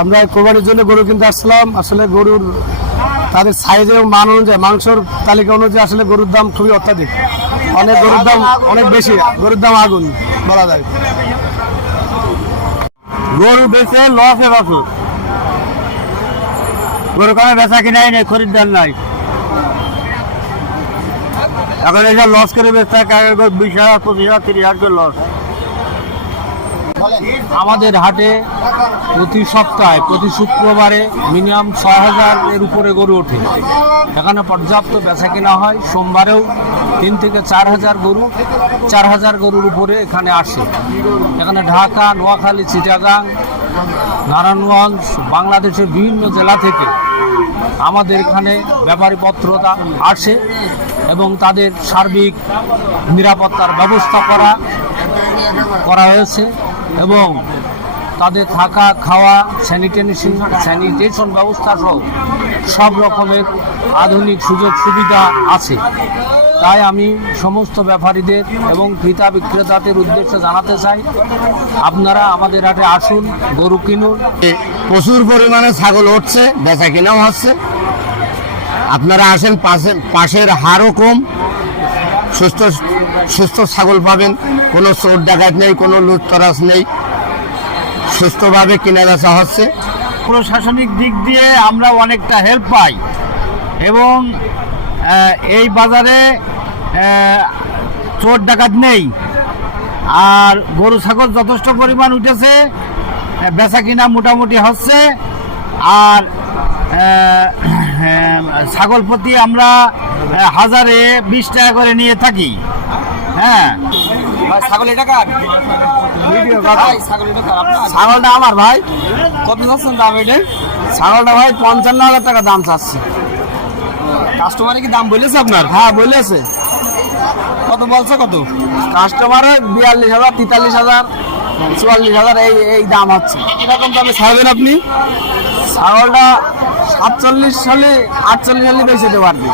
আমরা কোরবানির জন্য গরু কিনতে আসলাম। আসলে গরুর তাদের সাইজ এবং মান অনুযায়ী মাংসর তালিকা অনুযায়ী আসলে গরুর দাম খুবই অত্যাধিক, অনেক গরুর দাম অনেক বেশি, গরুর দাম আগুন বলা যায়। গরু বেচে লসে বছর, গরু কারণে বেচা কিনাই নেই, খরিদ্দার নাই। এখন এসব লস করে বেচতে 20,000, 25,000, 30,000 করে লস। আমাদের হাটে প্রতি সপ্তাহে প্রতি শুক্রবারে মিনিমাম 6,000-এর উপরে গরু ওঠে। এখানে পর্যাপ্ত বেচা কেনা হয়। সোমবারেও 3 থেকে 4,000 গরু, 4,000 গরুর উপরে এখানে আসে। এখানে ঢাকা, নোয়াখালী, চিটাগাং, নারায়ণগঞ্জ, বাংলাদেশের বিভিন্ন জেলা থেকে আমাদের এখানে ব্যাপারীপত্রতা আসে এবং তাদের সার্বিক নিরাপত্তার ব্যবস্থা করা হয়েছে এবং তাদের থাকা, খাওয়া, স্যানিটেশন ব্যবস্থা সহ সব রকমের আধুনিক সুযোগ সুবিধা আছে। তাই আমি সমস্ত ব্যাপারীদের এবং ক্রেতা বিক্রেতাদের উদ্দেশ্যে জানাতে চাই, আপনারা আমাদের হাটে আসুন, গরু কিনুন। প্রচুর পরিমাণে ছাগল উঠছে, বেচা কিনাও হচ্ছে। আপনারা আসেন, পাশের হারও কম, সুস্থ ছাগল পাবেন। কোনো চোর ডাকাত নেই, কোনো লুটতরাজ নেই, সুস্থভাবে কেনা বেচা হচ্ছে। প্রশাসনিক দিক দিয়ে আমরা অনেকটা হেল্প পাই এবং এই বাজারে চোর ডাকাত নেই, আর গরু ছাগল যথেষ্ট পরিমাণ উঠেছে, বেচা কিনা মোটামুটি হচ্ছে। আর ছাগল প্রতি আমরা 1020 টাকা করে নিয়ে থাকি। হ্যাঁ, ছাগল এটা কার? ছাগলটা আমার ভাই। কত চাচ্ছেন দাম এটা? ছাগলটা ভাই 55,000 টাকা দাম চাচ্ছে। কাস্টমারে কি দাম বলেছে আপনার? হ্যাঁ বলেছে। কত বলছে? কত কাস্টমারে 42,000, 43,000, 44,000 এই দাম হচ্ছে। কিরকম দামে ছাড়বেন আপনি? ছাগলটা 47 সালে 48 সালে বেঁচে দেবো আর কি।